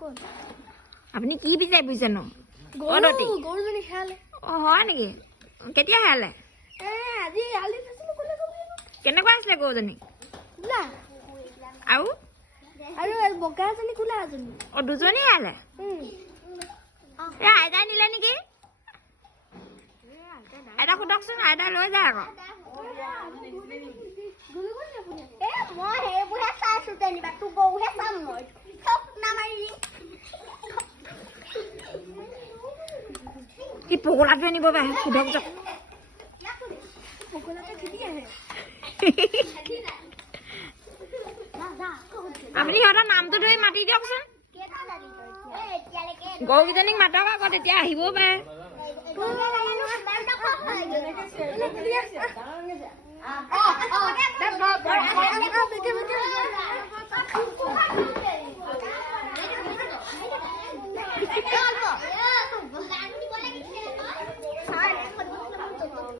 আপুনি কি বিচাৰি বুজিছে ন গৰুজনী হেৰালে অঁ হয় নেকি কেতিয়া হেৰালে আজি কেনেকুৱা আছিলে গৰুজনী আৰু আৰু বগা এজনী কোলা এজনী অঁ দুজনী হেৰালে আইতাই নিলে নেকি আইতা সোধকচোন আইতা লৈ যায় আকৌ মই সেইবোৰহে চাইছো যেনিবা তোৰ গৰুহে চাম মই কি পগলাটোৱে নিব পাৰে সোধক যাওক আপুনি সিহঁতৰ নামটো ধৰি মাতি দিয়কচোন গৰুকেইজনীক মাতক আকৌ তেতিয়া আহিবও পাৰে